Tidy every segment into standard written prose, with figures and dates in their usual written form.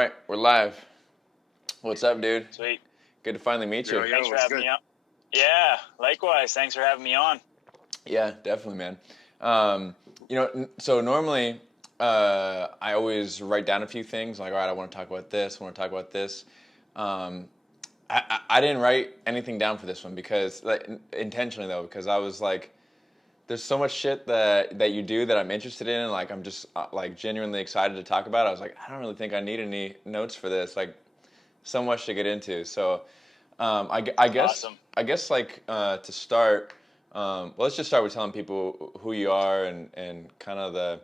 right, we're live. What's up, dude? Sweet. Good to finally meet you. Thanks for having me on. Yeah, likewise. Thanks for having me on. Yeah, definitely, man. So normally I always write down a few things, like, all right, I want to talk about this, I want to talk about this. I didn't write anything down for this one because, like, intentionally though, because I was like, there's so much shit that you do that I'm interested in, and like I'm just like genuinely excited to talk about. I was like, I don't really think I need any notes for this. Like, so much to get into. So, I guess Awesome. like to start. Well, let's just start with telling people who you are and kind of the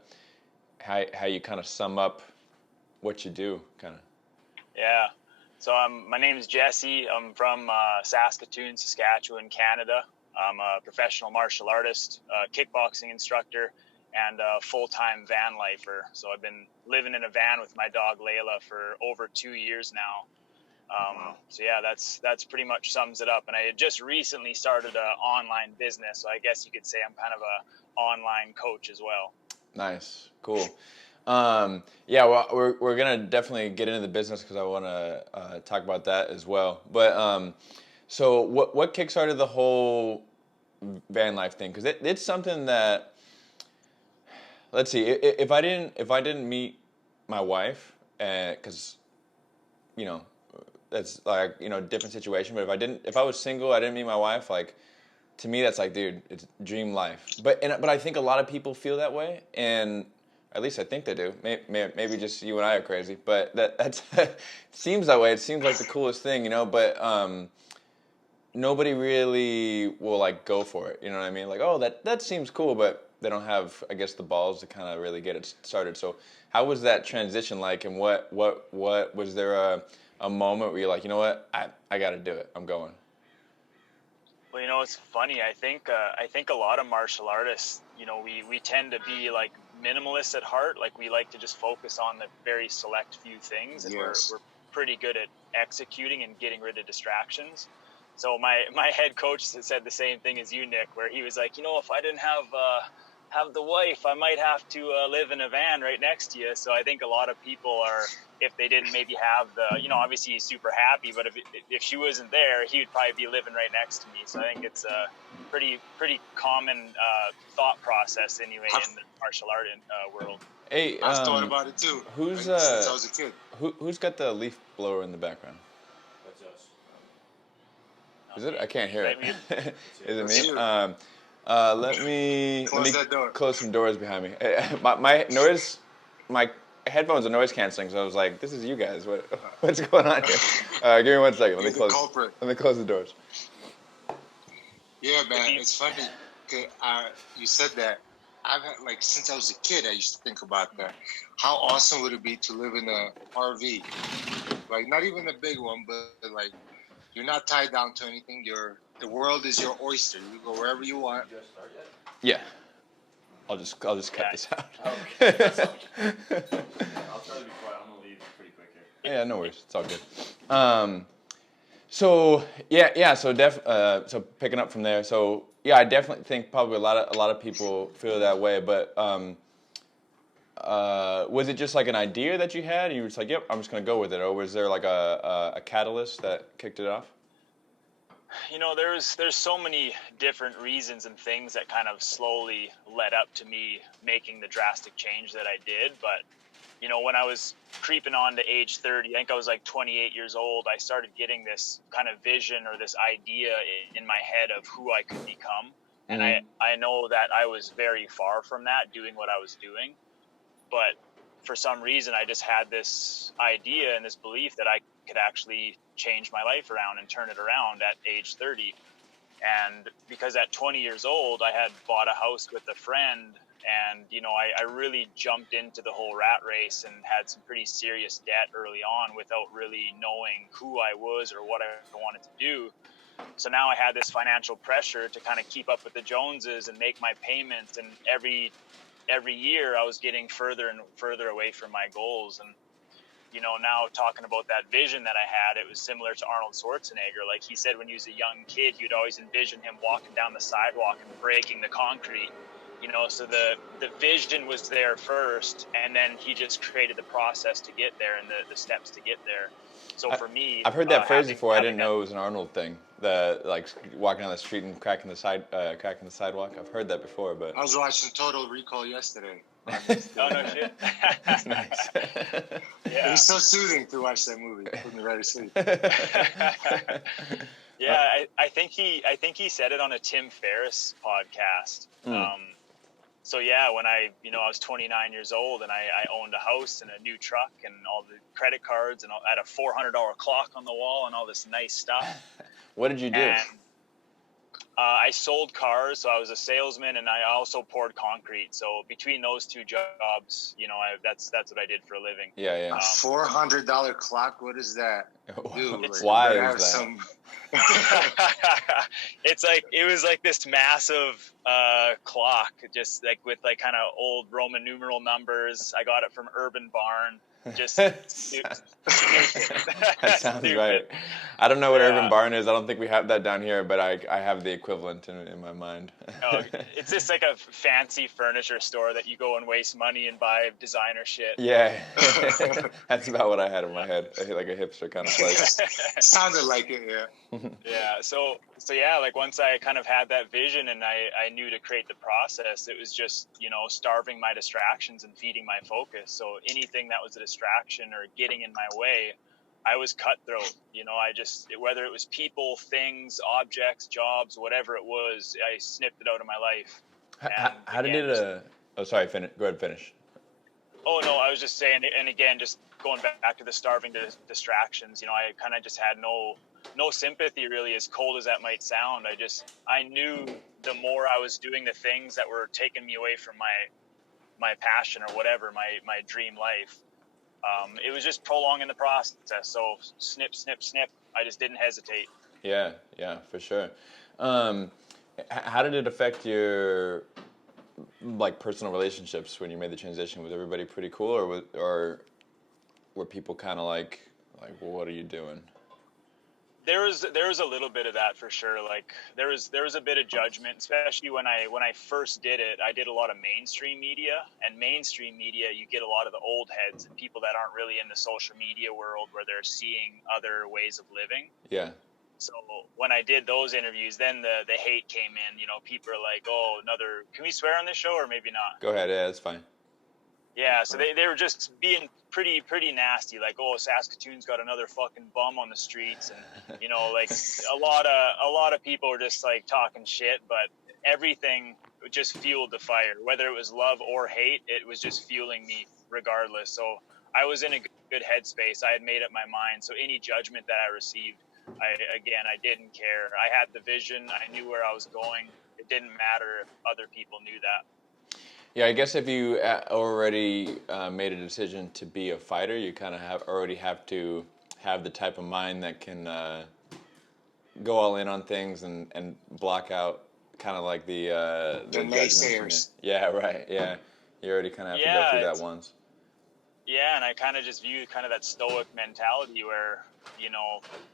how you kind of sum up what you do, kind of. Yeah. So my name is Jesse. I'm from Saskatoon, Saskatchewan, Canada. I'm a professional martial artist, kickboxing instructor, and a full-time van lifer. So I've been living in a van with my dog Layla for over 2 years now. So yeah, that's pretty much sums it up. And I had just recently started an online business, so I guess you could say I'm kind of a online coach as well. Nice, cool. Yeah, well, we're gonna definitely get into the business because I want to talk about that as well. But so what kickstarted the whole van life thing? Because it's something that, let's see, if I didn't meet my wife, because you know that's like, different situation. But if I was single, I didn't meet my wife, like, to me that's like, dude, it's dream life. But I think a lot of people feel that way, and at least I think they do. Maybe just you and I are crazy, but that's it seems that way. It seems like the coolest thing, But nobody really will like go for it. You know what I mean? Like, oh, that seems cool, but they don't have, I guess, the balls to kind of really get it started. So, how was that transition like? And what was there a moment where you're like, you know what, I got to do it. I'm going. Well, it's funny. I think a lot of martial artists, we tend to be like minimalists at heart. Like, we like to just focus on the very select few things, and Yes. we're pretty good at executing and getting rid of distractions. So my head coach said the same thing as you, Nick, where he was like, if I didn't have the wife, I might have to live in a van right next to you. So I think a lot of people are, if they didn't maybe have the, obviously he's super happy, but if she wasn't there, he would probably be living right next to me. So I think it's a pretty common thought process anyway in the martial art world. Hey, I've thought about it too. Who's since I was a kid. Who's got the leaf blower in the background? That's us. Is it? I can't hear it. Is it me? you. Let me that door. close some doors behind me. My headphones are noise canceling, so I was like, "This is you guys. What's going on here?" Give me 1 second. You're the culprit. Let me close the doors. Yeah, man, it's funny. You said that. I've had, like, since I was a kid, I used to think about that. How awesome would it be to live in a RV? Like, not even a big one, but like, you're not tied down to anything. The world is your oyster. You go wherever you want. You guys start yet? Yeah. I'll just cut this out. Okay. I'll try to be quiet. I'm gonna leave pretty quick here. Yeah, no worries. It's all good. So yeah. So picking up from there. So yeah, I definitely think probably a lot of people feel that way. But was it just like an idea that you had, and you were just like, "Yep, I'm just gonna go with it," or was there like a catalyst that kicked it off? There's so many different reasons and things that kind of slowly led up to me making the drastic change that I did. But, when I was creeping on to age 30, I think I was like 28 years old, I started getting this kind of vision or this idea in my head of who I could become. And I know that I was very far from that, doing what I was doing. But for some reason, I just had this idea and this belief that I could actually change my life around and turn it around at age 30. And because at 20 years old, I had bought a house with a friend, and, I really jumped into the whole rat race and had some pretty serious debt early on without really knowing who I was or what I wanted to do. So now I had this financial pressure to kind of keep up with the Joneses and make my payments, and every year I was getting further and further away from my goals. And now talking about that vision that I had, it was similar to Arnold Schwarzenegger. Like he said, when he was a young kid, you'd always envision him walking down the sidewalk and breaking the concrete, So the vision was there first, and then he just created the process to get there and the steps to get there. So for me, I've heard that phrase before. I didn't having know it was an Arnold thing. The like walking down the street and cracking the sidewalk. I've heard that before, but I was watching Total Recall yesterday. Oh, no shit. that's nice. It Yeah. was so soothing to watch that movie. Put me right to sleep. Yeah, I think he said it on a Tim Ferriss podcast. So yeah, when I was 29 years old and I owned a house and a new truck and all the credit cards and I had a $400 clock on the wall and all this nice stuff. What did you do? And I sold cars, so I was a salesman, and I also poured concrete. So between those two jobs, that's what I did for a living. Yeah. A $400 clock. What is that? Dude, why is that? It was like this massive clock, just like with like kind of old Roman numeral numbers. I got it from Urban Barn. Just that sounds right. I don't know what Urban Barn is. I don't think we have that down here, but I have the equivalent in my mind. It's just like a fancy furniture store that you go and waste money and buy designer shit. Yeah, that's about what I had in my head. Like a hipster kind of place. Sounded like it, yeah. Yeah. So yeah, like once I kind of had that vision and I knew to create the process, it was just starving my distractions and feeding my focus. So anything that was a distraction or getting in my way, I was cutthroat. I just, whether it was people, things, objects, jobs, whatever it was, I snipped it out of my life. How did it? Oh, sorry. Go ahead. Finish. Oh no, I was just saying, and again, just going back to the starving distractions. I kind of just had no sympathy, really, as cold as that might sound. I knew the more I was doing the things that were taking me away from my passion or whatever, my dream life, it was just prolonging the process. So snip, snip, snip. I just didn't hesitate. Yeah, for sure. How did it affect your personal relationships when you made the transition? Was everybody pretty cool, or were people kind of like, well, what are you doing? There was a little bit of that for sure. Like there was a bit of judgment, especially when I first did it. I did a lot of mainstream media, and mainstream media, you get a lot of the old heads and people that aren't really in the social media world where they're seeing other ways of living. Yeah. So when I did those interviews, then the hate came in. People are like, "Oh, can we swear on this show or maybe not?" Go ahead. Yeah, that's fine. Yeah, so they were just being pretty nasty, like, "Oh, Saskatoon's got another fucking bum on the streets," and like a lot of people were just like talking shit, but everything just fueled the fire. Whether it was love or hate, it was just fueling me regardless. So I was in a good headspace. I had made up my mind. So any judgment that I received, I didn't care. I had the vision. I knew where I was going. It didn't matter if other people knew that. Yeah, I guess if you already made a decision to be a fighter, you kind of already have to have the type of mind that can go all in on things and block out kind of like the naysayers. Yeah, right. Yeah, you already kind of have to go through that once. Yeah, and I kind of just view kind of that stoic mentality where,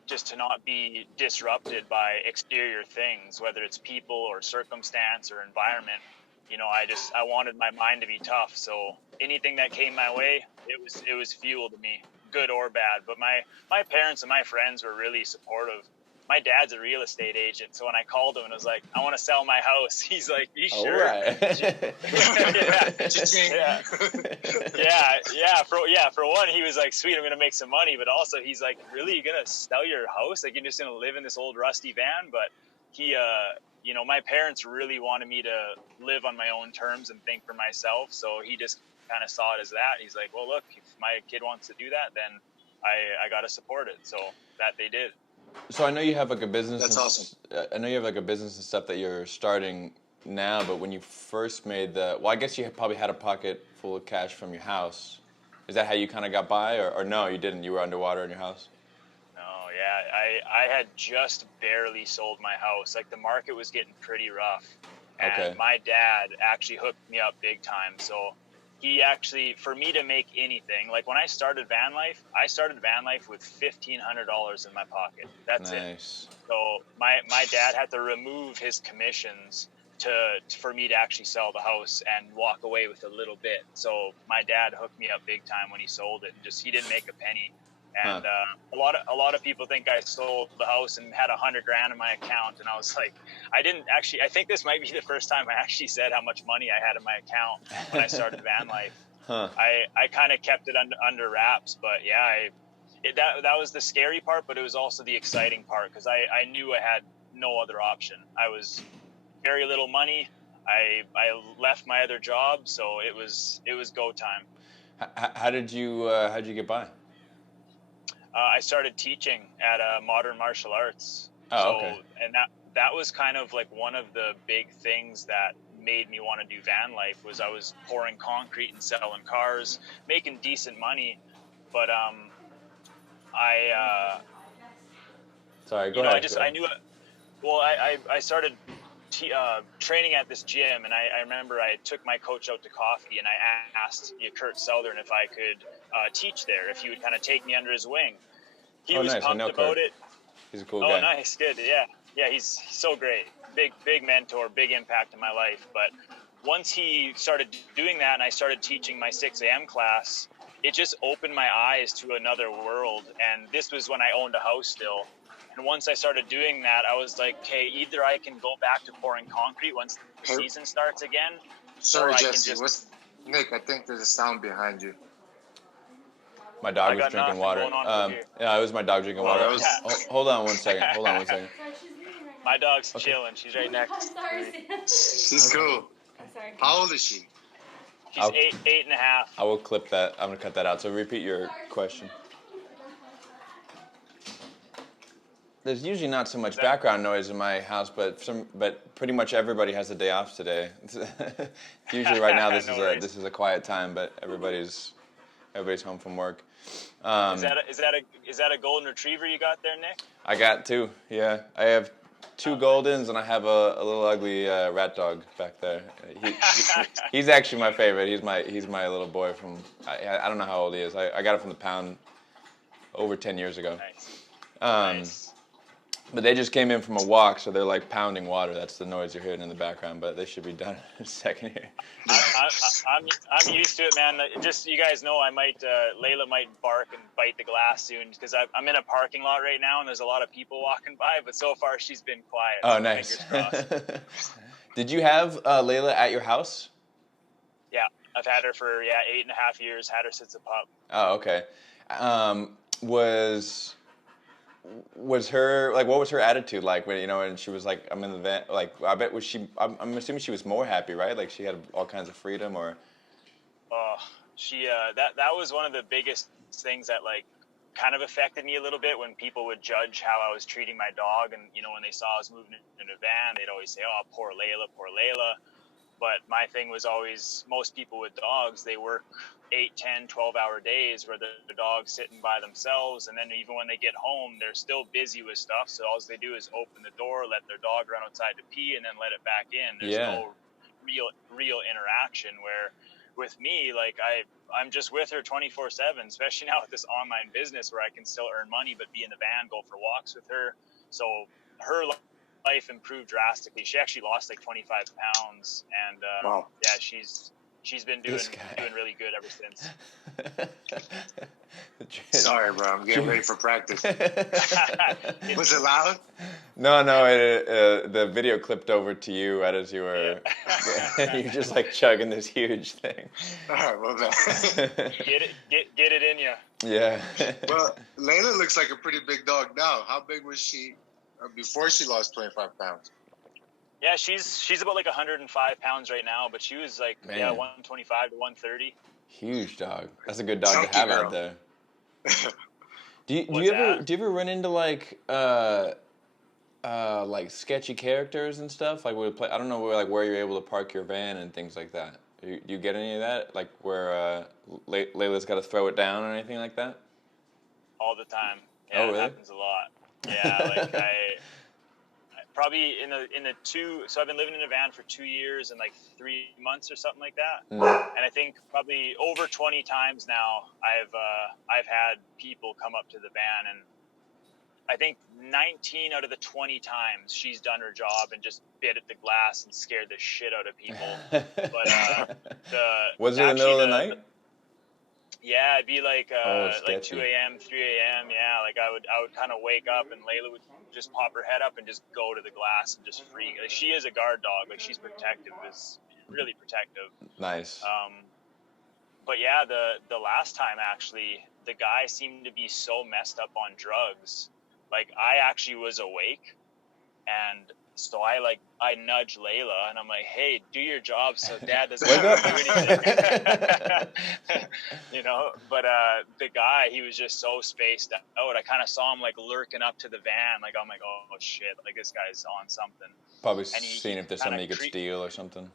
just to not be disrupted by exterior things, whether it's people or circumstance or environment. I wanted my mind to be tough. So anything that came my way, it was fuel to me, good or bad. But my parents and my friends were really supportive. My dad's a real estate agent, so when I called him and was like, "I want to sell my house," he's like, "You sure?" All right. For one, he was like, "Sweet, I'm gonna make some money," but also he's like, "Really, you're gonna sell your house? Like you're just gonna live in this old rusty van?" But he, my parents really wanted me to live on my own terms and think for myself, so he just kind of saw it as that. He's like, "Well, look, if my kid wants to do that, then I gotta support it." So that they did. So I know you have like a business. That's awesome. I know you have like a business and stuff that you're starting now, but when you first made I guess you probably had a pocket full of cash from your house. Is that how you kind of got by, or no, you didn't? You were underwater in your house? No, yeah, I had just barely sold my house. Like the market was getting pretty rough, and my dad actually hooked me up big time. So he actually, for me to make anything, like when I started van life with $1,500 in my pocket. That's nice. it. So my dad had to remove his commissions for me to actually sell the house and walk away with a little bit. So my dad hooked me up big time when he sold it, and he didn't make a penny. And a lot of people think I sold the house and had $100,000 in my account, and I was like, I didn't actually. I think this might be the first time I actually said how much money I had in my account when I started van life. I kind of kept it under wraps, but yeah, that was the scary part, but it was also the exciting part because I knew I had no other option. I was very little money. I left my other job, so it was go time. How did you get by? I started teaching at Modern Martial Arts. Oh, okay. And that was kind of like one of the big things that made me want to do van life was I was pouring concrete and selling cars, making decent money, but Sorry, go ahead. I knew it. Well, I started training at this gym, and I remember I took my coach out to coffee, and I asked Kurt Southern if I could teach there, if he would kind of take me under his wing. He was nice. pumped about it. He's a cool guy. Oh, nice, good, yeah. He's so great, big mentor, big impact in my life. But once he started doing that, and I started teaching my 6 a.m. class, it just opened my eyes to another world. And this was when I owned a house still. And once I started doing that, I was like, okay, either I can go back to pouring concrete once the season starts again. Sorry, Jesse. Nick, I think there's a sound behind you. My dog was drinking water. Yeah, it was my dog drinking water. Hold on one second. My dog's chilling. She's right next. I'm sorry. She's cool. I'm sorry. How old is she? She's eight and a half. I will clip that. I'm gonna cut that out. So repeat your question. There's usually not so much background noise in my house, but pretty much everybody has a day off today. Usually right now this is a quiet time, but everybody's home from work. Is that a golden retriever you got there, Nick? I got 2. Yeah, I have 2 Goldens, and I have a little ugly rat dog back there. He's actually my favorite. He's my little boy from I don't know how old he is. I got it from the pound over 10 years ago. Nice. But they just came in from a walk, so they're like pounding water. That's the noise you're hearing in the background, but they should be done in a second here. I'm used to it, man. Just you guys know, Layla might bark and bite the glass soon because I'm in a parking lot right now and there's a lot of people walking by. But so far she's been quiet. Oh, so nice. Fingers crossed. Did you have Layla at your house? Yeah, I've had her for 8.5 years. Had her since a pup. Oh, okay. Was her like, what was her attitude like when and she was like, I'm in the van, like, I bet was she, I'm assuming she was more happy, right? Like she had all kinds of freedom, or she that was one of the biggest things that like kind of affected me a little bit when people would judge how I was treating my dog, and when they saw I was moving in a van, they'd always say, oh, poor Layla. But my thing was always, most people with dogs, they work 8, 10, 12-hour days where the dog's sitting by themselves, and then even when they get home, they're still busy with stuff, so all they do is open the door, let their dog run outside to pee, and then let it back in. There's no real interaction, where with me, like I'm just with her 24/7, especially now with this online business where I can still earn money but be in the van, go for walks with her. So her life improved drastically. She actually lost like 25 pounds, and wow. Yeah, she's been doing really good ever since. Sorry, bro. I'm getting ready for practice. Was it loud? No. The video clipped over to you as you were. You're just like chugging this huge thing. All right, well done. Get it in you. Yeah. Well, Layla looks like a pretty big dog now. How big was she before she lost 25 pounds? Yeah, she's about like 105 pounds right now, but she was like 125 to 130. Huge dog. That's a good dog Chunky to have girl. out there. Do you ever run into like sketchy characters and stuff? Like I don't know where you're able to park your van and things like that. Do you get any of that? Like where Layla's got to throw it down or anything like that? All the time. Yeah, oh, really? It happens a lot. Yeah, like I probably in the 2. So I've been living in a van for 2 years and like 3 months or something like that. And I think probably over 20 times now I've had people come up to the van, and I think 19 out of the 20 times she's done her job and just bit at the glass and scared the shit out of people. But was it in the middle of the night? Yeah, it'd be like 2 sketchy. a.m., 3 a.m. Yeah, like I would kind of wake up and Layla would just pop her head up and just go to the glass and just freak. Like, she is a guard dog. Like, she's protective, is really protective. Nice. But yeah, the last time actually, the guy seemed to be so messed up on drugs. Like, I actually was awake, and so I nudge Layla and I'm like, hey, do your job so Dad doesn't have to do anything. You know, but the guy, he was just so spaced out. I kind of saw him like lurking up to the van. Like, I'm like, oh shit, like this guy's on something. Probably seeing if there's something he could steal or something.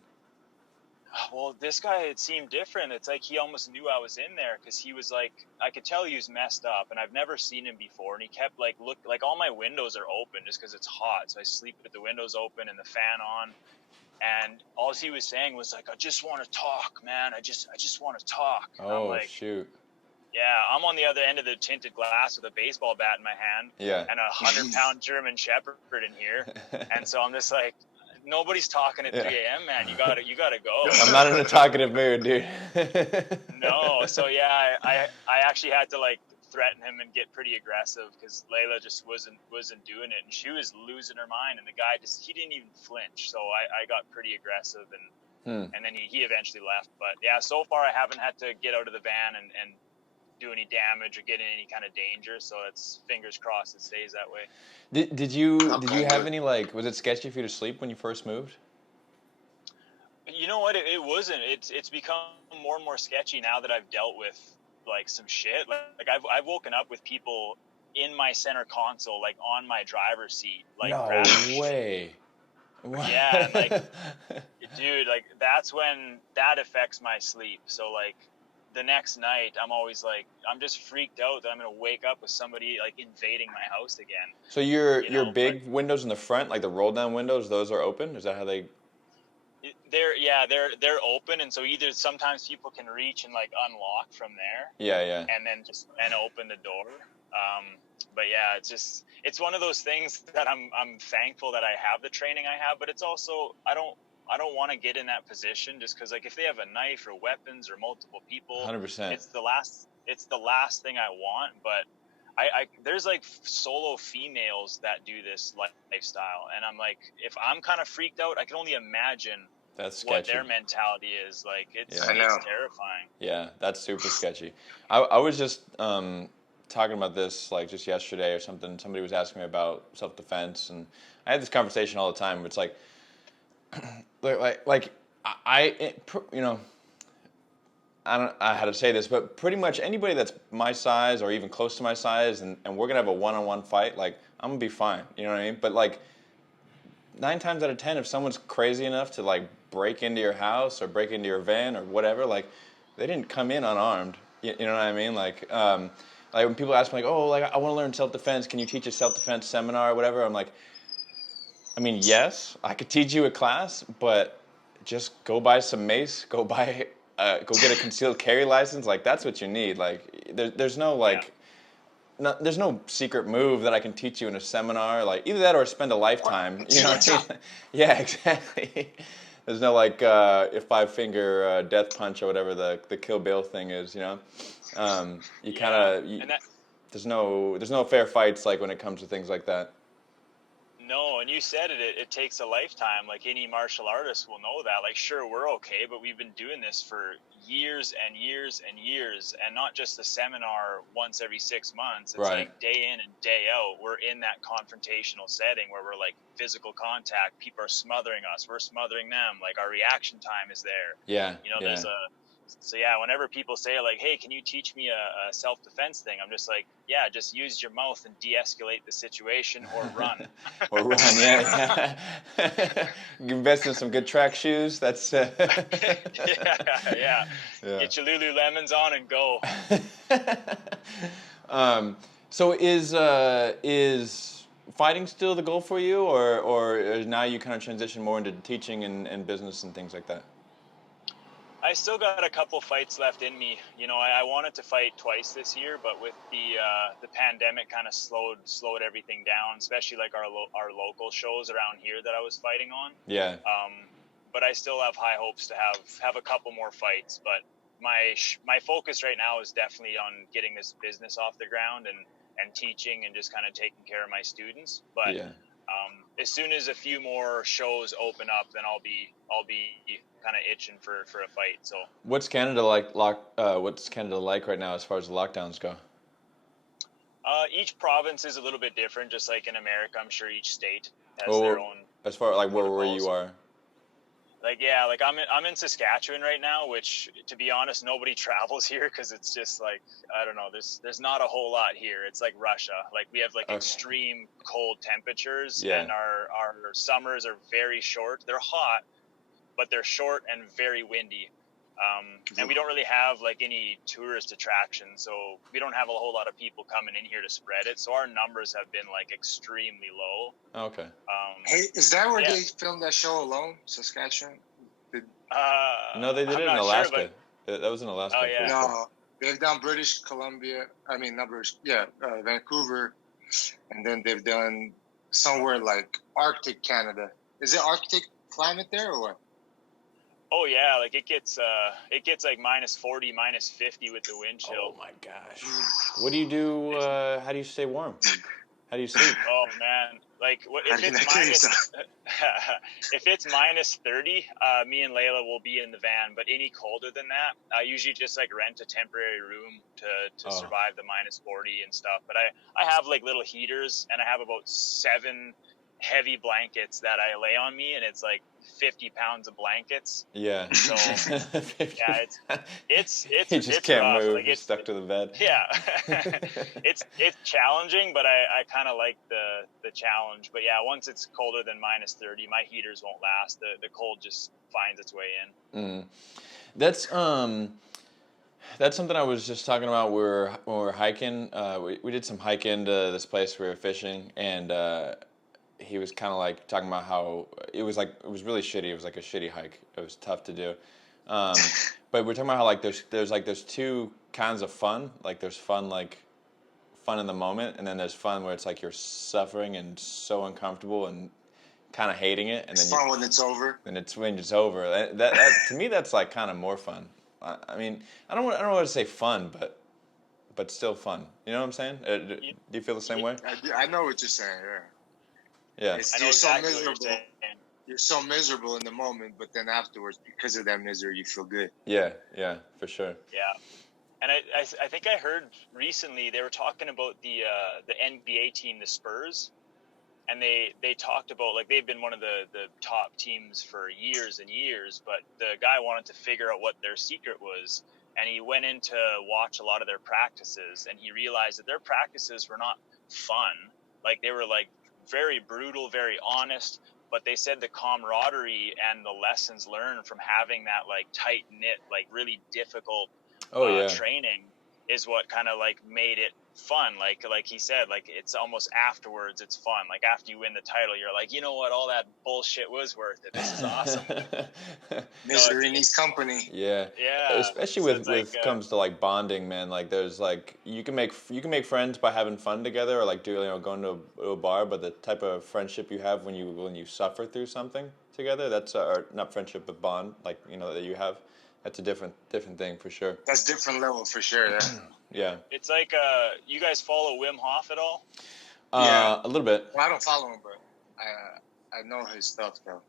Well, this guy, it seemed different. It's like he almost knew I was in there because he was like, I could tell he was messed up, and I've never seen him before. And he kept like, look, like all my windows are open just because it's hot, so I sleep with the windows open and the fan on. And all he was saying was like, I just want to talk, man. I just want to talk. And oh, I'm like, shoot. Yeah, I'm on the other end of the tinted glass with a baseball bat in my hand. Yeah. And a 100-pound German Shepherd in here. And so I'm just like, nobody's talking at 3 a.m., man. You gotta go. I'm not in a talkative mood, dude. No, so yeah, I actually had to like threaten him and get pretty aggressive because Layla just wasn't doing it, and she was losing her mind, and the guy he didn't even flinch. So I got pretty aggressive, and then he eventually left. But yeah, so far I haven't had to get out of the van and do any damage or get in any kind of danger, so it's fingers crossed it stays that way. Did you have any, like, was it sketchy for you to sleep when you first moved? You know what, it wasn't. It's become more and more sketchy now that I've dealt with like some shit. Like I've woken up with people in my center console, like on my driver's seat, like no way. Yeah, and like dude, like that's when that affects my sleep. So like the next night, I'm always like, I'm just freaked out that I'm gonna wake up with somebody like invading my house again. So your big windows in the front, like the roll down windows, those are open? Is that how they? They're open, and so either sometimes people can reach and like unlock from there. Yeah. And then just open the door. But yeah, it's one of those things that I'm thankful that I have the training I have, but it's also I don't want to get in that position just because, like, if they have a knife or weapons or multiple people, 100%. It's the last thing I want. But I there's like solo females that do this lifestyle, and I'm like, if I'm kind of freaked out, I can only imagine what their mentality is. Like, it's terrifying. Yeah, that's super sketchy. I was just talking about this like just yesterday or something. Somebody was asking me about self-defense, and I had this conversation all the time. It's like. Like I you know, I don't know how to say this, but pretty much anybody that's my size or even close to my size, and we're gonna have a one-on-one fight, like, I'm gonna be fine. You know what I mean? But like 9 times out of 10, if someone's crazy enough to like break into your house or break into your van or whatever, like, they didn't come in unarmed. You know what I mean? Like when people ask me like, oh, like I want to learn self-defense, can you teach a self-defense seminar or whatever? I'm like, I mean, yes, I could teach you a class, but just go buy some mace, go get a concealed carry license. Like, that's what you need. Like, there's no like, there's no secret move that I can teach you in a seminar. Like, either that or spend a lifetime. You know what I mean? Yeah, exactly. There's no like a 5-finger death punch or whatever the Kill Bill thing is. You know, you kind of there's no fair fights like when it comes to things like that. No, and you said it takes a lifetime. Like, any martial artist will know that. Like, sure, we're okay, but we've been doing this for years and years and years, and not just the seminar once every 6 months. It's like day in and day out. We're in that confrontational setting where we're like physical contact. People are smothering us. We're smothering them. Like, our reaction time is there. Yeah. You know, So yeah, whenever people say like, hey, can you teach me a self-defense thing? I'm just like, yeah, just use your mouth and de-escalate the situation or run. Or run, yeah. You invest in some good track shoes. That's yeah. Get your Lululemons on and go. So is fighting still the goal for you, or now you kind of transition more into teaching and business and things like that? I still got a couple fights left in me. You know, I wanted to fight twice this year, but with the pandemic kind of slowed everything down, especially like our local shows around here that I was fighting on. Yeah. But I still have high hopes to have a couple more fights. But my focus right now is definitely on getting this business off the ground and teaching and just kind of taking care of my students. But Yeah. as soon as a few more shows open up, then I'll be kind of itching for a fight. So What's Canada like? What's Canada like right now as far as the lockdowns go? each province is a little bit different, just like in America. I'm sure each state has Oh, their own as far like where protocols. you are. Like like I'm in Saskatchewan right now, which to be honest, nobody travels here because it's just like I don't know. There's not a whole lot here. It's like Russia. Like we have like Okay. extreme cold temperatures, Yeah. and our summers are very short. They're hot, but they're short and very windy. And we don't really have like any tourist attractions, so we don't have a whole lot of people coming in here to spread it. So our numbers have been like extremely low. Okay. Hey, is that where Yeah. they filmed that show Alone, Saskatchewan? No, they did I'm it in not Alaska. Sure, That was in Alaska. Oh, I'm pretty yeah. sure. No, they've done British Columbia. I mean, not British. Yeah, Vancouver, and then they've done somewhere like Arctic Canada. Is it Arctic climate there or what? oh yeah, like it gets like -40, -50 with the wind Oh chill. my gosh. What do you do? How do you stay warm? How do you sleep? Oh man, like How if do you it's not kill minus yourself? if it's -30, me and Layla will be in the van. But any colder than that, I usually just like rent a temporary room to Oh. survive the -40 and stuff. But I have like little heaters, and I have about 7 heavy blankets that I lay on me, and it's like 50 pounds of blankets. Yeah. So yeah, it's You just it's can't rough. move. Like You're it's stuck to the bed. yeah, it's challenging, but I kind of like the challenge. But yeah, once it's colder than -30, my heaters won't last. The cold just finds its way in. Mm. That's something I was just talking about. When we were hiking. We did some hiking to this place we were fishing, and he was kind of like talking about how it was really shitty. It was like a shitty hike. It was tough to do. But we're talking about how like there's two kinds of fun. Like there's fun fun in the moment, and then there's fun where it's like you're suffering and so uncomfortable and kind of hating it, and It's then fun when it's over. when it's over. That to me that's like kind of more fun. I mean I don't want to say fun, but still fun. You know what I'm saying? Do you feel the same way? I know what you're saying. Yeah. Yeah. It's, I know you're exactly so what you're miserable. saying. You're so miserable in the moment, but then afterwards, because of that misery, you feel good. Yeah, for sure. Yeah. And I think I heard recently they were talking about the NBA team, the Spurs, and they talked about like they've been one of the top teams for years and years, but the guy wanted to figure out what their secret was, and he went in to watch a lot of their practices, and he realized that their practices were not fun. Like they were like very brutal, very honest, but they said the camaraderie and the lessons learned from having that like tight knit, like really difficult training is what kind of like made it fun. Like he said, like it's almost afterwards it's fun. Like after you win the title, you're like, you know what, all that bullshit was worth it. This is awesome. Misery needs company. Yeah. Yeah. Especially So with it's like, comes to like bonding, man. Like there's like you can make friends by having fun together, or like going to a bar. But the type of friendship you have when you suffer through something together, that's not friendship but bond. Like that you have. That's a different thing for sure. That's different level for sure. Yeah. Yeah. it's like you guys follow Wim Hof at all? Yeah. A little bit. Well, I don't follow him, but I know his stuff though.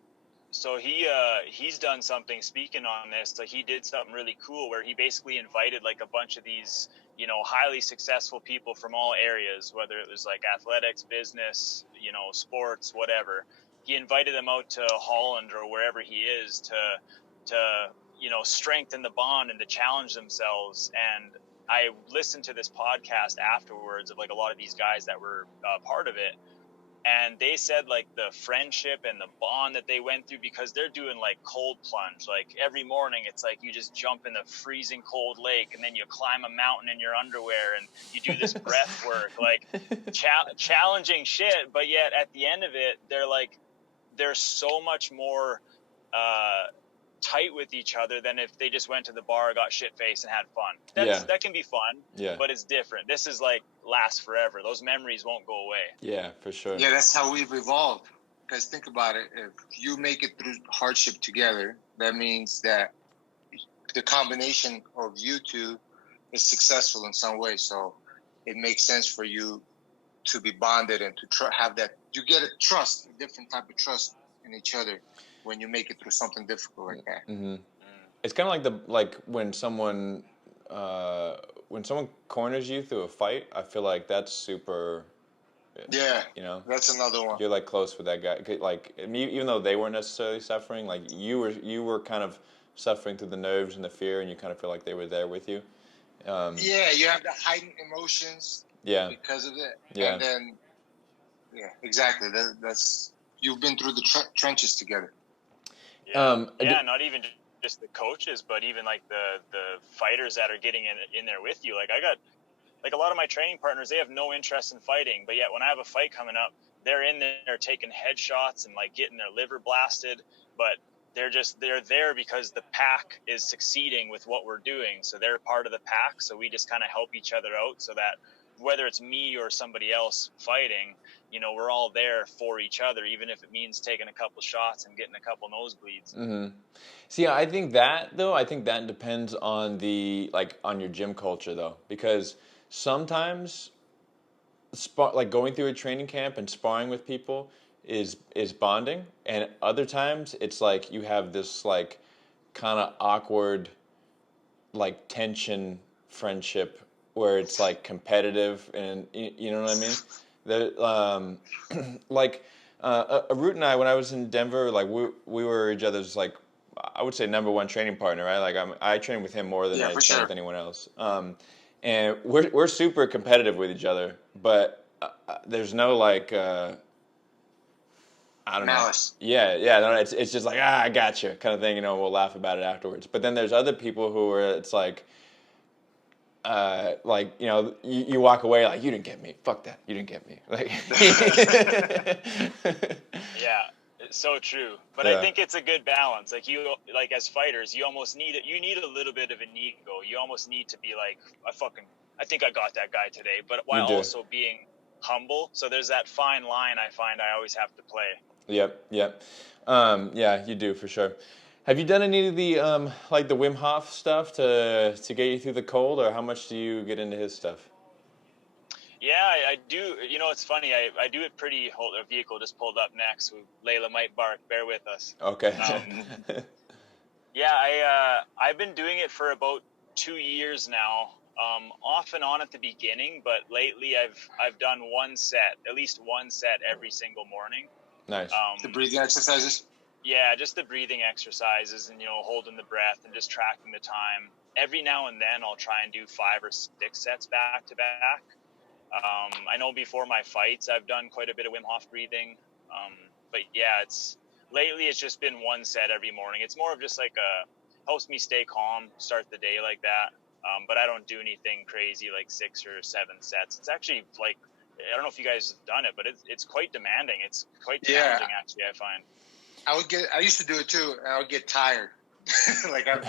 So he's done something. Speaking on this, so he did something really cool where he basically invited like a bunch of these highly successful people from all areas, whether it was like athletics, business, sports, whatever. He invited them out to Holland or wherever he is to strengthen the bond and to challenge themselves. And I listened to this podcast afterwards of like a lot of these guys that were part of it. And they said like the friendship and the bond that they went through, because they're doing like cold plunge. Like every morning it's like you just jump in the freezing cold lake and then you climb a mountain in your underwear and you do this breath work, like challenging shit. But yet at the end of it, they're so much more tight with each other than if they just went to the bar, got shit-faced, and had fun. Yeah. That can be fun, Yeah. but it's different. This is like lasts forever. Those memories won't go away. Yeah, for sure. Yeah, that's how we've evolved. Because think about it. If you make it through hardship together, that means that the combination of you two is successful in some way. So it makes sense for you to be bonded and to have that. You get a trust, a different type of trust in each other when you make it through something difficult like that. Mm-hmm. It's kind of like when someone corners you through a fight. I feel like that's super. Yeah, You know, that's another one. you're like close with that guy. Like even though they weren't necessarily suffering, like you were kind of suffering through the nerves and the fear, and you kind of feel like they were there with you. Yeah, you have the heightened emotions. Yeah. Because of it. Yeah. And then, yeah, exactly. That's you've been through the trenches together. Yeah, not even just the coaches, but even like the fighters that are getting in there with you. Like I got, like a lot of my training partners, they have no interest in fighting, but yet when I have a fight coming up, they're in there taking headshots and like getting their liver blasted, but they're there because the pack is succeeding with what we're doing. So they're part of the pack. So we just kind of help each other out so that whether it's me or somebody else fighting, you know, we're all there for each other, even if it means taking a couple shots and getting a couple nosebleeds. Mm-hmm. See, I think that depends on on your gym culture though, because sometimes like going through a training camp and sparring with people is bonding, and other times it's like you have this like kind of awkward like tension friendship where it's like competitive, and you know what I mean. Like Root and I, when I was in Denver, like we were each other's like, I would say #1 training partner, right? Like I train with him more than I train with anyone else. And we're super competitive with each other, but there's no like I don't Malice. know. Yeah. No, it's just like I got you kind of thing. You know, we'll laugh about it afterwards. But then there's other people who are it's like you know, you walk away like you didn't get me. Fuck that. You didn't get me. Like. Yeah. It's so true, but Yeah. I think it's a good balance. Like like as fighters, you almost need it. You need a little bit of an ego. You almost need to be like, I think I got that guy today, but while also being humble. So there's that fine line I find I always have to play. Yep. Yeah, you do for sure. Have you done any of the like the Wim Hof stuff to get you through the cold, or how much do you get into his stuff? Yeah, I do. You know, it's funny. I do it pretty. Our vehicle just pulled up next. Layla might bark. Bear with us. Okay. Yeah, I've been doing it for about 2 years now. Off and on at the beginning, but lately I've done at least one set every single morning. Nice. The breathing exercises. Yeah, just the breathing exercises and, you know, holding the breath and just tracking the time. Every now and then I'll try and do 5 or 6 sets back to back. I know before my fights I've done quite a bit of Wim Hof breathing. But yeah, lately it's just been one set every morning. It's more of just like helps me stay calm, start the day like that. But I don't do anything crazy like 6 or 7 sets. It's actually like, I don't know if you guys have done it, but it's quite demanding. It's quite challenging actually, I find. I used to do it too, and I would get tired. Like I'm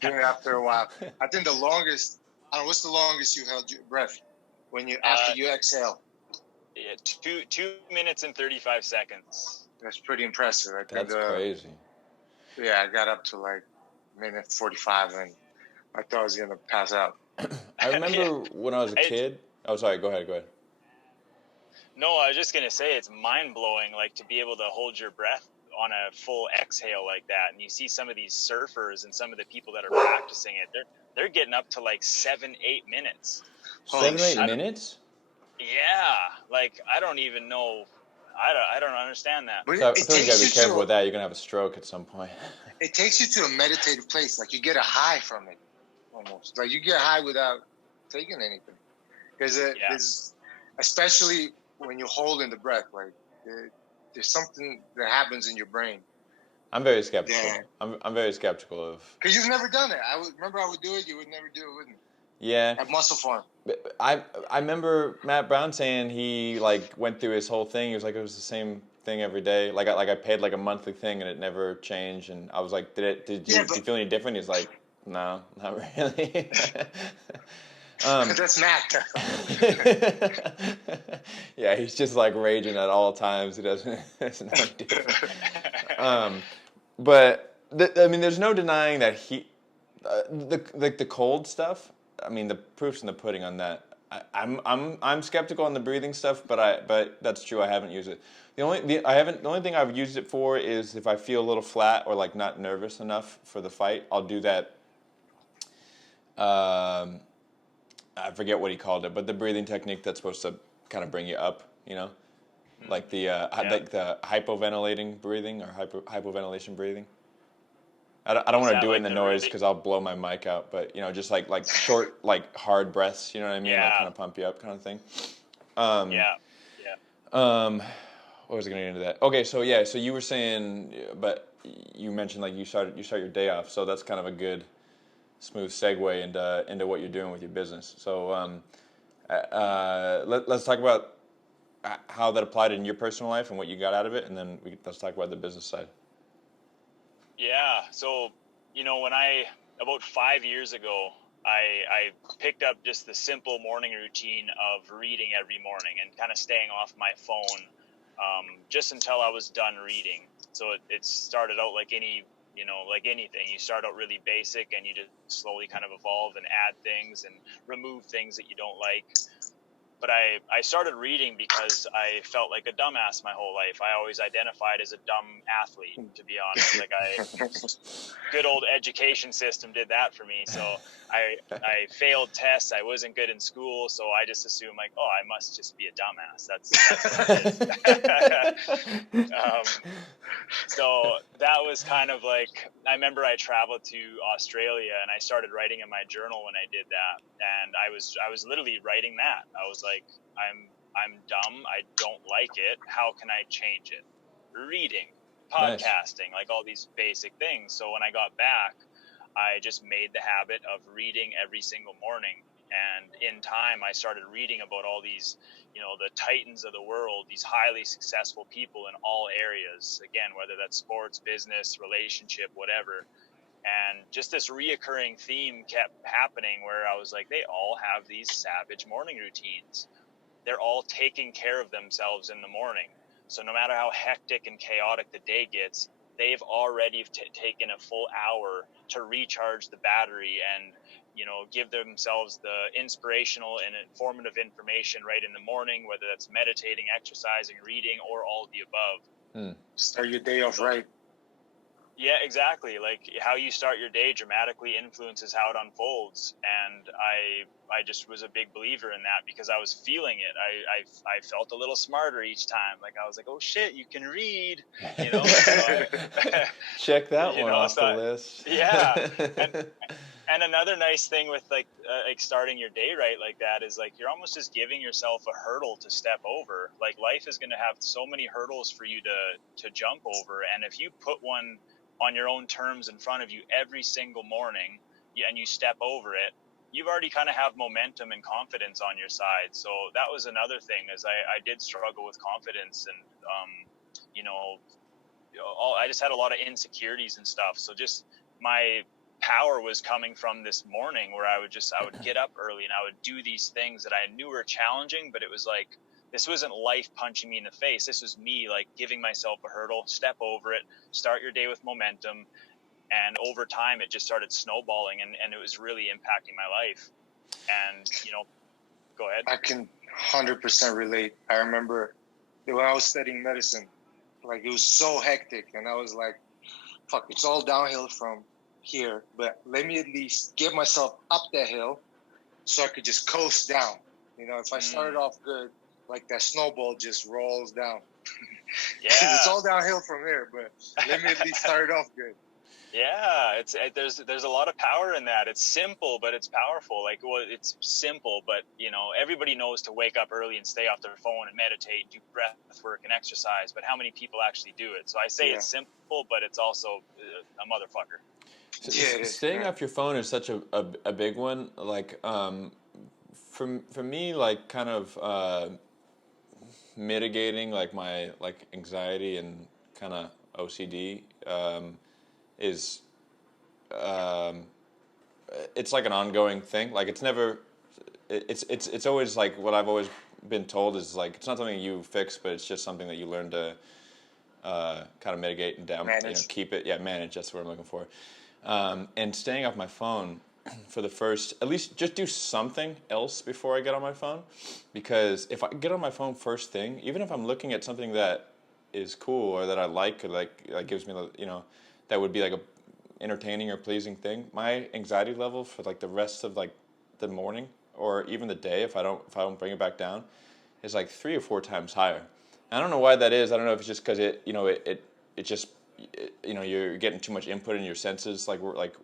doing it after a while. I think the longest, I don't know, what's the longest you held your breath after you exhale? Yeah, 2 minutes and 35 seconds. That's pretty impressive. That's crazy. Yeah, I got up to like minute 45, and I thought I was gonna pass out. I remember when I was a kid. Oh, sorry. Go ahead. No, I was just gonna say it's mind blowing, like to be able to hold your breath on a full exhale like that. And you see some of these surfers and some of the people that are practicing it, they're getting up to like 7-8 minutes. 7-8 minutes? Yeah, like I don't even know. I don't understand that. So I feel like you gotta be careful with that. You're gonna have a stroke at some point. It takes you to a meditative place. Like you get a high from it, almost. Like you get high without taking anything. Because especially when you're holding the breath, like there's something that happens in your brain. I'm very skeptical. Yeah. I'm very skeptical of. Because you've never done it. I would do it. You would never do it with me. Yeah. At Muscle Farm. I remember Matt Brown saying he like went through his whole thing. He was like it was the same thing every day. I paid like a monthly thing and it never changed. And I was like, did Yeah, you feel any different? He's like, no, not really. that's Matt. Yeah, he's just like raging at all times. He doesn't. It's no different. But I mean, there's no denying that the cold stuff. I mean, the proof's in the pudding on that. I'm skeptical on the breathing stuff, but that's true. I haven't used it. The only thing I've used it for is if I feel a little flat or like not nervous enough for the fight. I'll do that. I forget what he called it, but the breathing technique that's supposed to kind of bring you up, like like the hypoventilating breathing or hypoventilation breathing. I don't want to do it in the noise because I'll blow my mic out, but just like short, like hard breaths, you know what I mean? Yeah. Like kind of pump you up kind of thing. Yeah. What was I going to get into that? Okay, so yeah, so you were saying, but you mentioned like you start your day off, so that's kind of a good smooth segue into what you're doing with your business. So let's talk about how that applied in your personal life and what you got out of it, and then let's talk about the business side. Yeah. So, when about 5 years ago, I picked up just the simple morning routine of reading every morning and kind of staying off my phone just until I was done reading. So it started out like like anything. You start out really basic and you just slowly kind of evolve and add things and remove things that you don't like. But I started reading because I felt like a dumbass my whole life. I always identified as a dumb athlete, to be honest. Like good old education system did that for me. So I failed tests. I wasn't good in school. So I just assumed like, oh, I must just be a dumbass. That's what it is. So that was kind of like, I remember I traveled to Australia and I started writing in my journal when I did that. And I was literally writing that. I was like, I'm dumb. I don't like it. How can I change it? Reading, podcasting, like all these basic things. So when I got back, I just made the habit of reading every single morning. And in time, I started reading about all these, the titans of the world, these highly successful people in all areas. Again, whether that's sports, business, relationship, whatever. And just this reoccurring theme kept happening where I was like, they all have these savage morning routines. They're all taking care of themselves in the morning. So no matter how hectic and chaotic the day gets, they've already taken a full hour to recharge the battery and give themselves the inspirational and informative information right in the morning, whether that's meditating, exercising, reading, or all of the above. Start your day off right. Yeah, exactly. Like how you start your day dramatically influences how it unfolds. And I just was a big believer in that because I was feeling it. I felt a little smarter each time. Like I was like, oh shit, you can read, Check that one off the list. Yeah. And another nice thing with like starting your day right like that is like you're almost just giving yourself a hurdle to step over. Like life is going to have so many hurdles for you to jump over, and if you put one on your own terms in front of you every single morning and you step over it, you've already kind of have momentum and confidence on your side. So that was another thing is I did struggle with confidence and I just had a lot of insecurities and stuff. So just my power was coming from this morning where I would get up early and I would do these things that I knew were challenging, but it was like, this wasn't life punching me in the face. This was me like giving myself a hurdle, step over it, start your day with momentum. And over time, it just started snowballing and it was really impacting my life. And, go ahead. I can 100% relate. I remember when I was studying medicine, like it was so hectic and I was like, fuck, it's all downhill from here, but let me at least get myself up that hill so I could just coast down. If I started off good, like that snowball just rolls down. Yeah. It's all downhill from there, but let me at least start off good. Yeah, there's a lot of power in that. It's simple, but it's powerful. Like, well, it's simple, but everybody knows to wake up early and stay off their phone and meditate, do breath work and exercise. But how many people actually do it? So I say it's simple, but it's also a motherfucker. Staying off your phone is such a big one. Like, for me, like kind of mitigating like my like anxiety and kind of OCD is it's like an ongoing thing. Like it's never it's always like what I've always been told is like it's not something you fix, but it's just something that you learn to kind of mitigate and Manage. keep it. Yeah, manage. That's what I'm looking for. And staying off my phone for the first, at least just do something else before I get on my phone, because if I get on my phone first thing, even if I'm looking at something that is cool or that I like or like gives me that would be like a entertaining or pleasing thing, my anxiety level for like the rest of like the morning or even the day if I don't bring it back down is like 3 or 4 times higher. I don't know why that is. I don't know if it's just because it just you're getting too much input in your senses like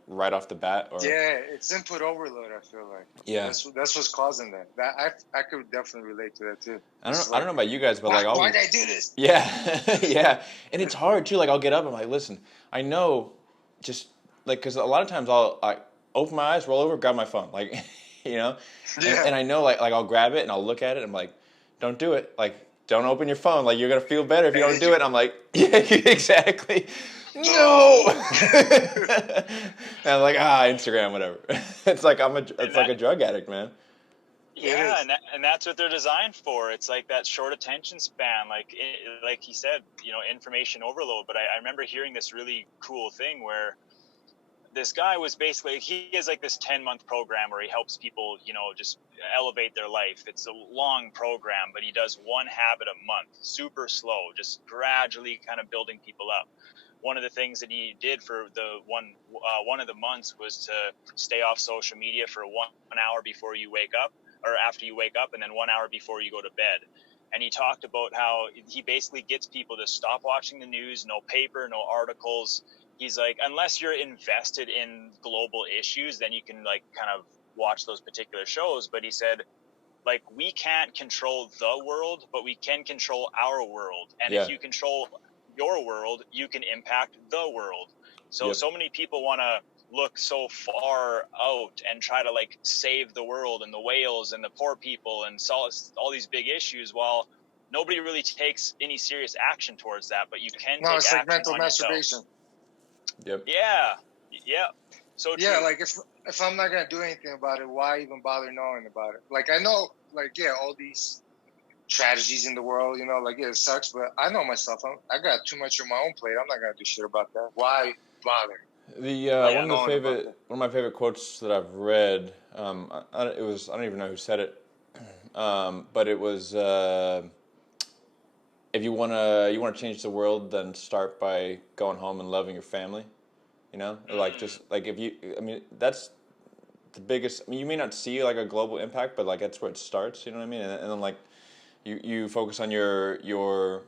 right off the bat or Yeah, it's input overload. I feel like yeah. that's what's causing that. That I could definitely relate to that too. I don't know about you guys, but Why, like why did I do this? yeah yeah, and it's hard too. Like I'll get up, I'm like, listen, I know, just like because a lot of times I open my eyes, roll over, grab my phone, like Yeah. and I know like I'll grab it and I'll look at it, and I'm like, don't do it, like don't open your phone, like you're gonna feel better if you don't do it. I'm like, yeah, exactly. No. And I'm like, Instagram, whatever. It's like it's like a drug addict, man. Yeah, and that's what they're designed for. It's like that short attention span, like he said, information overload. But I remember hearing this really cool thing where this guy was basically, he has like this 10-month program where he helps people, just elevate their life. It's a long program, but he does one habit a month, super slow, just gradually kind of building people up. One of the things that he did for the one of the months was to stay off social media for 1 hour before you wake up, or after you wake up, and then 1 hour before you go to bed. And he talked about how he basically gets people to stop watching the news, no paper, no articles. He's like, unless you're invested in global issues, then you can like kind of watch those particular shows. But he said, like, we can't control the world, but we can control our world. And Yeah. if you control your world, you can impact the world. So Yep. so many people want to look so far out and try to like save the world and the whales and the poor people and solve all these big issues, while nobody really takes any serious action towards that. But you can No, take it's like action mental on masturbation. yourself. Yep. Yeah. So Yeah, true. like if I'm not gonna do anything about it, why even bother knowing about it? Like I know, like all these tragedies in the world, like it sucks, but I know myself. I got too much on my own plate. I'm not gonna do shit about that. Why bother? The Yeah. one of my favorite quotes that I've read, I don't even know who said it, but it was if you wanna change the world, then start by going home and loving your family. Like just like that's the biggest. I mean, you may not see like a global impact, but like that's where it starts. You know what I mean? And then like you focus on your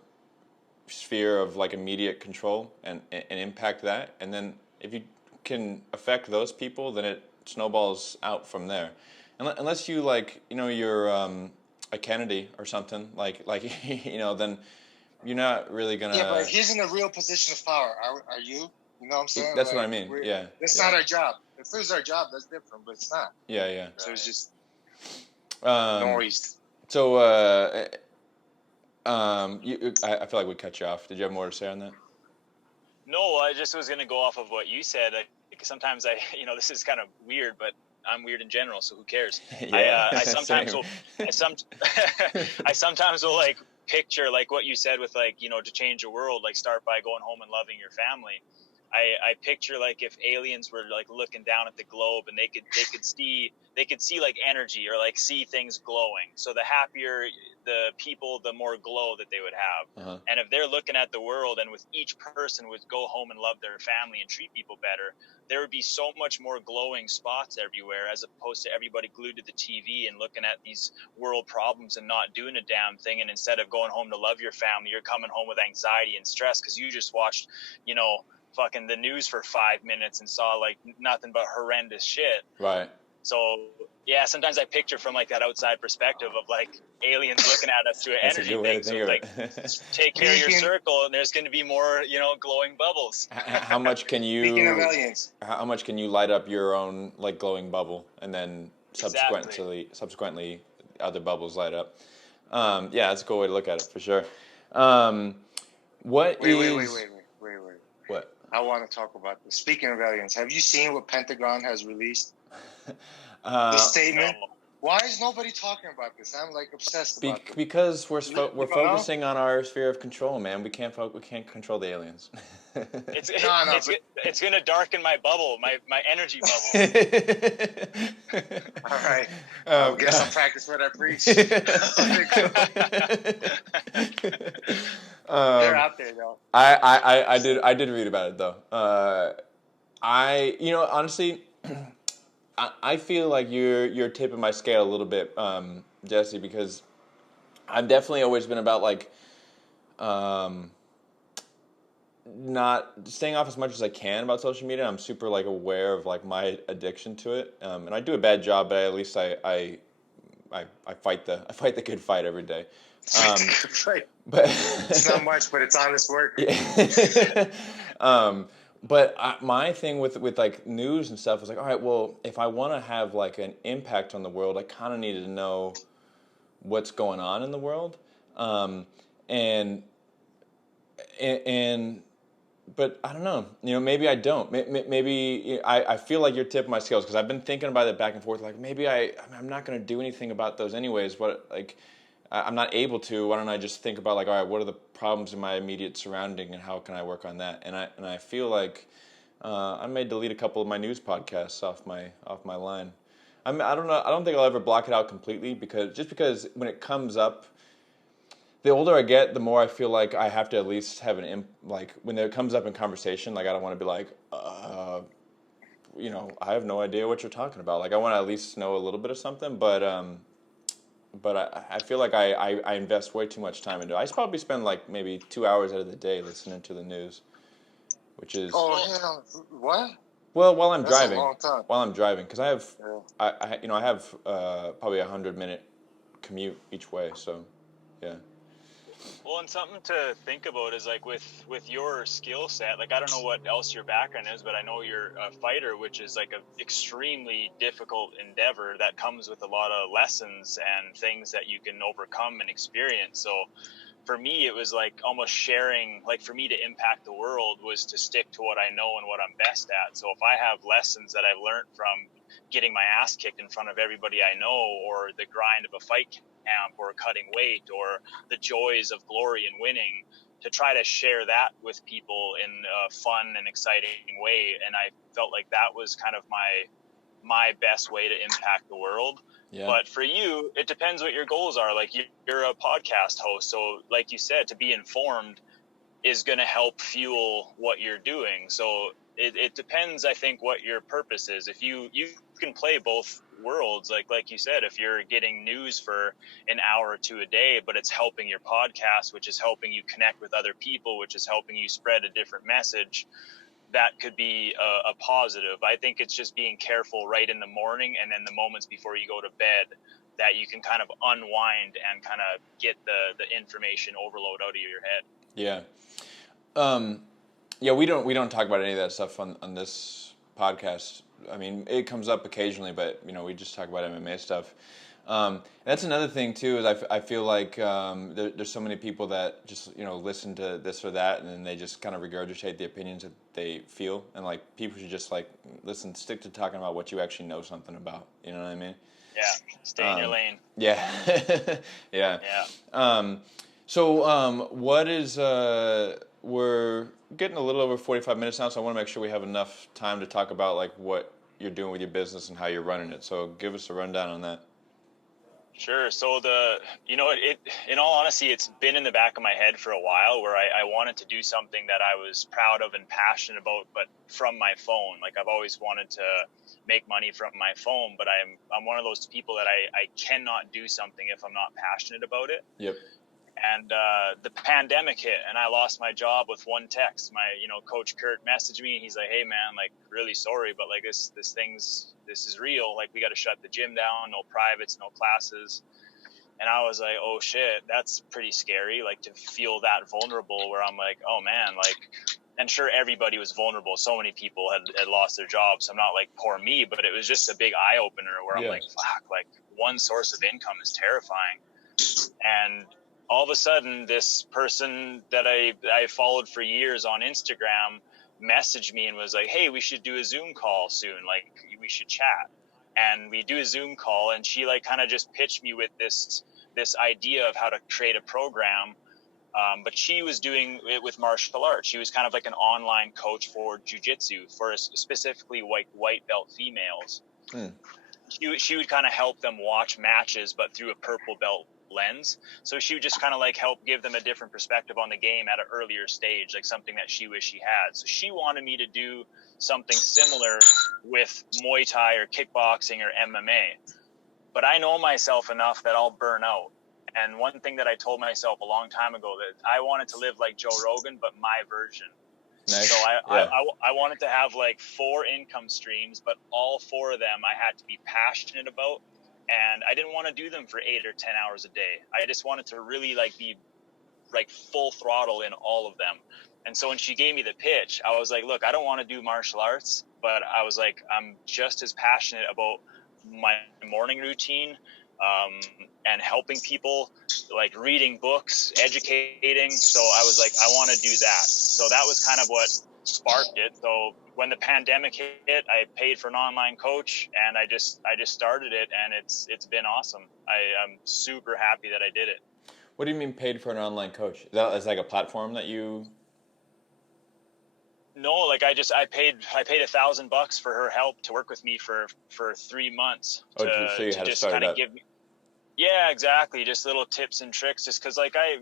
sphere of like immediate control and impact that, and then if you can affect those people, then it snowballs out from there. Unless you like you're a Kennedy or something like then you're not really gonna. Yeah, but he's in a real position of power. Are you? You know what I'm saying? That's what I mean. Yeah. That's not our job. If it was our job, that's different, but it's not. Yeah. So it's just noise. So I feel like we cut you off. Did you have more to say on that? No, I just was going to go off of what you said. Sometimes this is kind of weird, but I'm weird in general, so who cares? Yeah, I sometimes will, I sometimes will like picture like what you said with like, to change the world, like start by going home and loving your family. I picture like if aliens were like looking down at the globe and they could see like energy or like see things glowing. So the happier the people, the more glow that they would have. Uh-huh. And if they're looking at the world and with each person would go home and love their family and treat people better, there would be so much more glowing spots everywhere, as opposed to everybody glued to the TV and looking at these world problems and not doing a damn thing. And instead of going home to love your family, you're coming home with anxiety and stress because you just watched, fucking the news for 5 minutes and saw like nothing but horrendous shit. Right. So yeah, sometimes I picture from like that outside perspective of like aliens looking at us through an That's energy a good way thing. to think So of like, it. take care of your circle, and there's going to be more, glowing bubbles. How much can you? Speaking of aliens, how much can you light up your own like glowing bubble, and then Exactly. subsequently other bubbles light up? Yeah, that's a cool way to look at it for sure. What Wait. what? I want to talk about this. Speaking of aliens, have you seen what Pentagon has released? The Uh, statement. No. Why is nobody talking about this? I'm like obsessed about this. because we're You don't know? focusing on our sphere of control, man. We can't control the aliens. It's No, it's gonna darken my bubble, my energy bubble. all right. I guess I'll practice what I preach. They're out there though. I did read about it though. Honestly, I feel like you're tipping my scale a little bit, Jesse, because I've definitely always been about like not staying off as much as I can about social media. I'm super like aware of like my addiction to it, and I do a bad job, but at least I fight the good fight every day. Right. But It's not much, but it's honest work. Yeah. But my thing with like news and stuff was like, all right, well, if I want to have like an impact on the world, I kind of needed to know what's going on in the world, and and but I don't know. Maybe I don't. Maybe I feel like you're tipping my scales because I've been thinking about it back and forth. Like maybe I'm not going to do anything about those anyways. But like I'm not able to. Why don't I just think about like, all right, what are the problems in my immediate surrounding and how can I work on that? And I feel like I may delete a couple of my news podcasts off my line. I don't know. I don't think I'll ever block it out completely because when it comes up, the older I get, the more I feel like I have to at least have like when it comes up in conversation, like I don't want to be like, I have no idea what you're talking about. Like I want to at least know a little bit of something, but I feel like I invest way too much time into it. I probably spend like maybe 2 hours out of the day listening to the news, which is What? well while I'm That's driving. a long time. While I'm driving, because I have Yeah. I have probably 100-minute commute each way, so yeah. Well, and something to think about is like with your skill set, like I don't know what else your background is, but I know you're a fighter, which is like a extremely difficult endeavor that comes with a lot of lessons and things that you can overcome and experience. So for me, it was like almost sharing, like for me to impact the world was to stick to what I know and what I'm best at. So if I have lessons that I've learned from getting my ass kicked in front of everybody I know, or the grind of a fight camp, or cutting weight, or the joys of glory and winning, to try to share that with people in a fun and exciting way. And I felt like that was kind of my best way to impact the world. Yeah. But for you, it depends what your goals are. Like you're a podcast host, so like you said, to be informed is going to help fuel what you're doing. So it depends, I think, what your purpose is. If you can play both worlds, like you said, if you're getting news for an hour or two a day, but it's helping your podcast, which is helping you connect with other people, which is helping you spread a different message, that could be a positive. I think it's just being careful right in the morning and then the moments before you go to bed, that you can kind of unwind and kind of get the information overload out of your head. Yeah. Yeah, we don't talk about any of that stuff on this podcast. I mean, it comes up occasionally, but we just talk about MMA stuff. That's another thing too. Is I feel like there's so many people that just listen to this or that, and then they just kind of regurgitate the opinions that they feel, and like people should just like stick to talking about what you actually know something about. You know what I mean? Yeah, stay in your lane. Yeah, yeah. Yeah. What is we're getting a little over 45 minutes now, so I want to make sure we have enough time to talk about like what you're doing with your business and how you're running it. So give us a rundown on that. Sure. So it in all honesty, it's been in the back of my head for a while, where I wanted to do something that I was proud of and passionate about, but from my phone. Like I've always wanted to make money from my phone, but I'm one of those people that I cannot do something if I'm not passionate about it. Yep. And the pandemic hit, and I lost my job with one text. My coach Kurt messaged me, and he's like, "Hey man, like really sorry, but like this is real. Like we got to shut the gym down, no privates, no classes." And I was like, "Oh shit, that's pretty scary." Like to feel that vulnerable, where I'm like, "Oh man," like. And sure, everybody was vulnerable. So many people had lost their jobs. So I'm not like poor me, but it was just a big eye opener where I'm like, "Fuck!" Like one source of income is terrifying. And all of a sudden, this person that I followed for years on Instagram messaged me and was like, hey, we should do a Zoom call soon. Like, we should chat. And we do a Zoom call, and she like kind of just pitched me with this idea of how to create a program. But she was doing it with martial arts. She was kind of like an online coach for jiu-jitsu, for specifically white belt females. She would kind of help them watch matches, but through a purple belt lens. So she would just kind of like help give them a different perspective on the game at an earlier stage, like something that she wished she had. So she wanted me to do something similar with Muay Thai or kickboxing or MMA. But I know myself enough that I'll burn out. And one thing that I told myself a long time ago, that I wanted to live like Joe Rogan, but my version. Nice. So I wanted to have like 4 income streams, but all 4 of them I had to be passionate about. And I didn't want to do them for 8 or 10 hours a day. I just wanted to really like be like full throttle in all of them. And so when she gave me the pitch, I was like, look, I don't want to do martial arts, but I was like, I'm just as passionate about my morning routine, and helping people, like reading books, educating. So I was like, I want to do that. So that was kind of what sparked it. So when the pandemic hit, I paid for an online coach, and I just started it, and it's been awesome. I'm super happy that I did it. What do you mean paid for an online coach? That is like a platform that you... No, like I paid $1,000 for her help to work with me for 3 months to just kind of give me. Yeah, exactly. Just little tips and tricks. Just because, like, I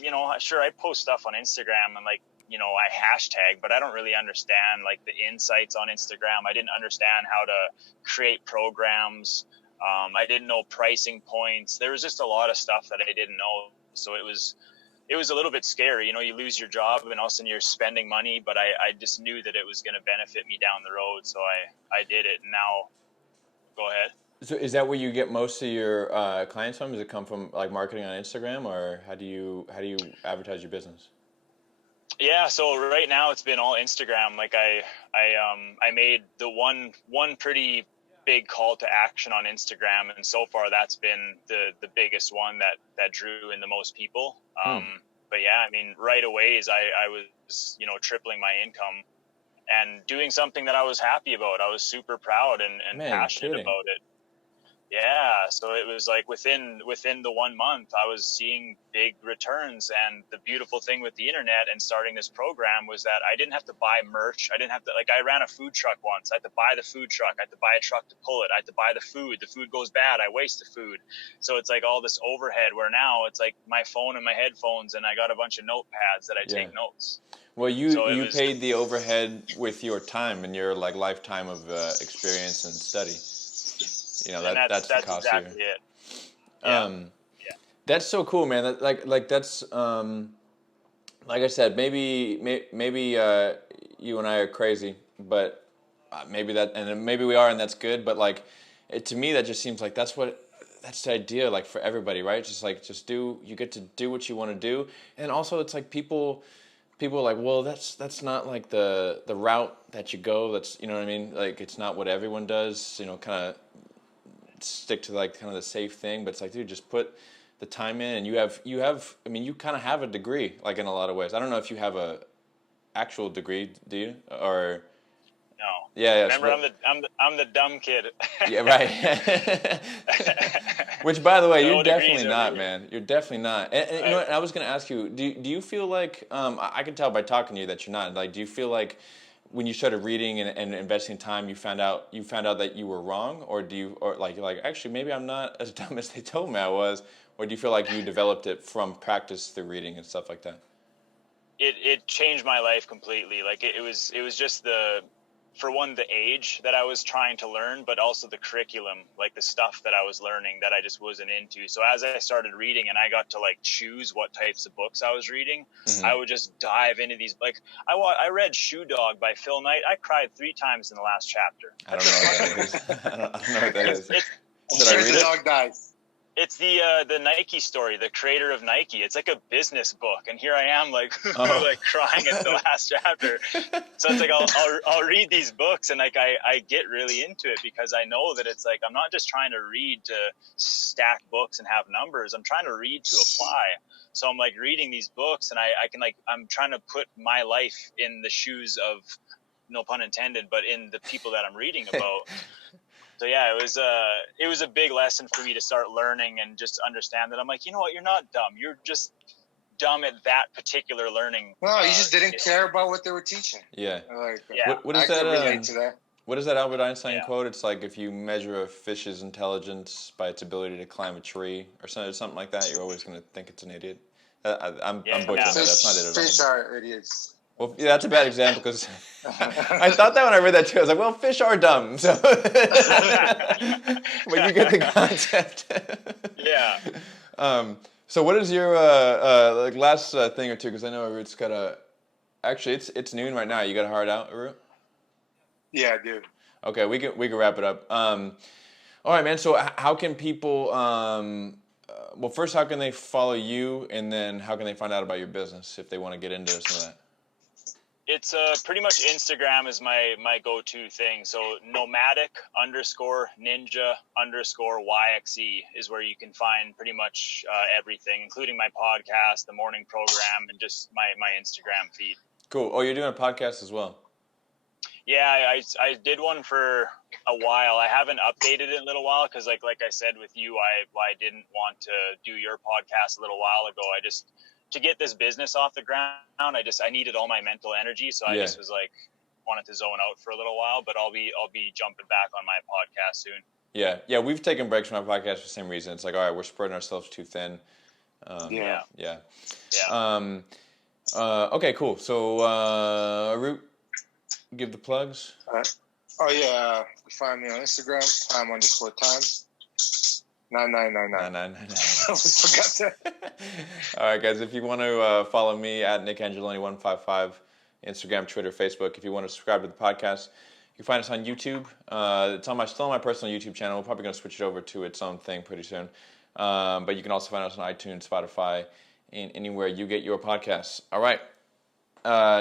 post stuff on Instagram and, like, I hashtag, but I don't really understand, like, the insights on Instagram. I didn't understand how to create programs. I didn't know pricing points. There was just a lot of stuff that I didn't know. So it was a little bit scary. You lose your job and all of a sudden you're spending money, but I just knew that it was going to benefit me down the road. So I did it. And now, go ahead. So is that where you get most of your clients from? Does it come from like marketing on Instagram, or how do you advertise your business? Yeah, so right now it's been all Instagram. Like I made the one pretty big call to action on Instagram, and so far that's been the biggest one that drew in the most people. But yeah, I mean, right away I was tripling my income and doing something that I was happy about. I was super proud and passionate about it. Yeah, so it was like within the 1 month, I was seeing big returns. And the beautiful thing with the internet and starting this program was that I didn't have to buy merch. I didn't have to, like, I ran a food truck once. I had to buy the food truck. I had to buy a truck to pull it. I had to buy the food. The food goes bad. I waste the food. So it's like all this overhead, where now it's like my phone and my headphones, and I got a bunch of notepads that I take notes. Well, you paid the overhead with your time and your like lifetime of experience and study. That's the cost exactly here. It. That's so cool, man. That's like I said, maybe you and I are crazy, but maybe we are, and that's good. But like, to me, that just seems like that's the idea, like for everybody, right? You get to do what you want to do, and also it's like people are like, well, that's not like the route that you go. That's, you know what I mean? Like, it's not what everyone does. Kind of stick to like kind of the safe thing, but it's like, dude, just put the time in, and you have I mean, you kind of have a degree, like, in a lot of ways. I don't know if you have a actual degree, do you? Or no. Yeah. Remember, I'm the dumb kid. Yeah, right. Which, by the way, you're definitely not, man. You're definitely not. And you know what? I was going to ask you, do you feel like I can tell by talking to you that you're not. Like, do you feel like when you started reading and investing time, you found out that you were wrong, or you're like, actually, maybe I'm not as dumb as they told me I was, or do you feel like you developed it from practice through reading and stuff like that? It changed my life completely. Like, it was just for one, the age that I was trying to learn, but also the curriculum, like the stuff that I was learning that I just wasn't into. So as I started reading and I got to like choose what types of books I was reading, I would just dive into these. Like, I read Shoe Dog by Phil Knight. I cried 3 times in the last chapter. I don't know what that is. I don't know what that is. I'm sure the dog dies. It's the Nike story, the creator of Nike. It's like a business book, and here I am like like crying at the last chapter. So it's like I'll read these books, and like I get really into it because I know that it's like I'm not just trying to read to stack books and have numbers. I'm trying to read to apply. So I'm like reading these books, and I can like I'm trying to put my life in the shoes of, no pun intended, but in the people that I'm reading about. So yeah, it was a big lesson for me to start learning and just understand that I'm like, you know what, you're not dumb. You're just dumb at that particular learning. No, you just didn't care about what they were teaching. Yeah. Like, Yeah. What is I can relate that? to that. What is that Albert Einstein Yeah. quote? It's like if you measure a fish's intelligence by its ability to climb a tree or something like that, you're always going to think it's an idiot. I'm butchering that. That's not it at all. Fish are idiots. Well, yeah, that's a bad example because I thought that when I read that too. I was like, well, fish are dumb. So, but you get the concept. Yeah. So what is your like last thing or two? Because I know Arut's got a. Actually, it's noon right now. You got a hard out, Arut? Yeah, dude. Okay, we can wrap it up. All right, man. So how can people? Well, first, how can they follow you, and then how can they find out about your business if they want to get into some of that? It's pretty much Instagram is my go-to thing. So nomadic_ninja_YXE is where you can find pretty much everything, including my podcast, the morning program, and just my Instagram feed. Cool. Oh, you're doing a podcast as well. Yeah, I did one for a while. I haven't updated it in a little while because like I said with you, I didn't want to do your podcast a little while ago. To get this business off the ground, I needed all my mental energy, so I just was like wanted to zone out for a little while. But I'll be jumping back on my podcast soon. Yeah. We've taken breaks from our podcast for the same reason. It's like, all right, we're spreading ourselves too thin. Yeah. Okay, cool. So, Arut, give the plugs. Oh yeah, find me on Instagram, time_times. 9999. I almost forgot that. All right, guys. If you want to follow me at Nick Angeloni 155, Instagram, Twitter, Facebook. If you want to subscribe to the podcast, you can find us on YouTube. It's still on my personal YouTube channel. We're probably going to switch it over to its own thing pretty soon. But you can also find us on iTunes, Spotify, and anywhere you get your podcasts. All right.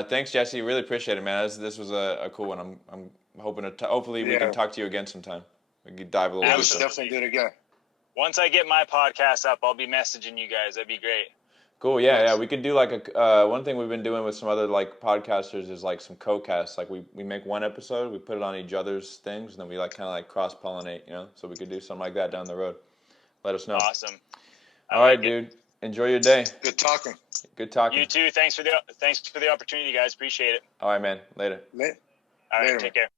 Thanks, Jesse. Really appreciate it, man. This was a cool one. I'm hoping to hopefully we can talk to you again sometime. We can dive a little Yeah, deeper. we should definitely do it again. Once I get my podcast up, I'll be messaging you guys. That'd be great. Cool. Yeah. We could do like a one thing we've been doing with some other like podcasters is like some co-casts. Like we make one episode, we put it on each other's things, and then we like kind of like cross-pollinate, you know. So we could do something like that down the road. Let us know. Awesome. All right, dude. Enjoy your day. Good talking. Good talking. You too. Thanks for the opportunity, guys. Appreciate it. All right, man. Later. All right. Take care.